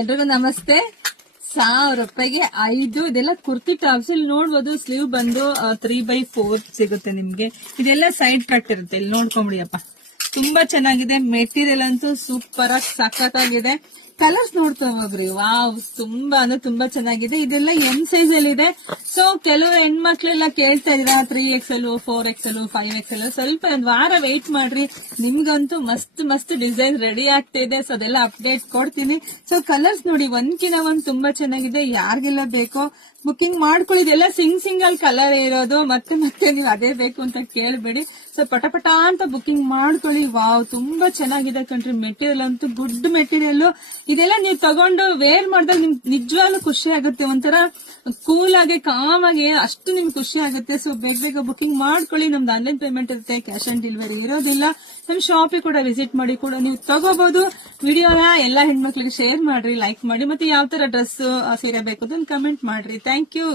ಎಲ್ರಿಗೂ ನಮಸ್ತೆ. 1000 ರೂಪಾಯಿಗೆ 5 ಇದೆಲ್ಲ ಕುರ್ತಿ ಟಾಪ್ಸ್. ಇಲ್ಲಿ ನೋಡ್ಬೋದು ಸ್ಲೀವ್ ಬಂದು 3/4 ಸಿಗುತ್ತೆ ನಿಮ್ಗೆ. ಇದೆಲ್ಲ ಸೈಡ್ ಕಟ್ ಇರುತ್ತೆ. ಇಲ್ಲಿ ನೋಡ್ಕೊಂಬಿಡಿಯಪ್ಪ, ತುಂಬಾ ಚೆನ್ನಾಗಿದೆ. ಮೆಟೀರಿಯಲ್ ಅಂತೂ ಸೂಪರ್ ಆಗಿ ಸಖತ್ತಾಗಿದೆ. ಕಲರ್ಸ್ ನೋಡ್ತಾ ಹೋಗ್ರಿ, ವಾವ್, ತುಂಬಾ ಅಂದ್ರೆ ತುಂಬಾ ಚೆನ್ನಾಗಿದೆ. ಇದೆಲ್ಲ ಎಂ ಸೈಜ್ ಅಲ್ಲಿ ಇದೆ. ಸೊ ಕೆಲವು ಹೆಣ್ಮಕ್ಳೆಲ್ಲ ಕೇಳ್ತಾ ಇದೀರಾ 3XL 4XL 5XL. ಸ್ವಲ್ಪ ಒಂದ್ ವಾರ ವೆಯ್ಟ್ ಮಾಡ್ರಿ, ನಿಮ್ಗಂತೂ ಮಸ್ತ್ ಡಿಸೈನ್ ರೆಡಿ ಆಗ್ತಾ ಇದೆ. ಸೊ ಅದೆಲ್ಲ ಅಪ್ಡೇಟ್ ಕೊಡ್ತೀನಿ. ಸೊ ಕಲರ್ಸ್ ನೋಡಿ, ಒಂದ್ಕಿನ ಒಂದ್ ತುಂಬಾ ಚೆನ್ನಾಗಿದೆ. ಯಾರಿಗೆಲ್ಲ ಬೇಕೋ ಬುಕಿಂಗ್ ಮಾಡ್ಕೊಳ್ಳಿ. ಇದೆಲ್ಲ ಸಿಂಗಲ್ ಕಲರ್ ಇರೋದು. ಮತ್ತೆ ನೀವು ಅದೇ ಬೇಕು ಅಂತ ಕೇಳಬೇಡಿ. ಸೊ ಪಟ ಅಂತ ಬುಕಿಂಗ್ ಮಾಡ್ಕೊಳ್ಳಿ. ವಾವ್, ತುಂಬಾ ಚೆನ್ನಾಗಿದೆ ಕಣ್ರಿ. ಮೆಟೀರಿಯಲ್ ಅಂತೂ ಗುಡ್ ಮೆಟೀರಿಯಲ್. ಇದೆಲ್ಲ ನೀವು ತಗೊಂಡು ವೇರ್ ಮಾಡಿದಾಗ ನಿಮ್ಗೆ ನಿಜವಾಗ್ಲೂ ಖುಷಿ ಆಗುತ್ತೆ. ಒಂಥರ ಕೂಲ್ ಆಗಿ ಕಾಮ್ ಆಗಿ ಅಷ್ಟು ನಿಮ್ಗೆ ಖುಷಿ ಆಗುತ್ತೆ. ಸೊ ಬೇಗ ಬುಕಿಂಗ್ ಮಾಡ್ಕೊಳ್ಳಿ. ನಮ್ದು ಆನ್ಲೈನ್ ಪೇಮೆಂಟ್ ಇರುತ್ತೆ, ಕ್ಯಾಶ್ ಆನ್ ಡೆಲಿವರಿ ಇರೋದಿಲ್ಲ. ನಮ್ ಶಾಪಿಗೆ ಕೂಡ ವಿಸಿಟ್ ಮಾಡಿ ಕೂಡ ನೀವು ತಗೋಬಹುದು. ವಿಡಿಯೋನ ಎಲ್ಲಾ ಹೆಣ್ಮಕ್ಳಿಗೆ ಶೇರ್ ಮಾಡ್ರಿ, ಲೈಕ್ ಮಾಡಿ. ಮತ್ತೆ ಯಾವ ತರ ಡ್ರೆಸ್ ಸೀರೆ ಬೇಕು ಅಂತ ಕಮೆಂಟ್ ಮಾಡ್ರಿ. Thank you.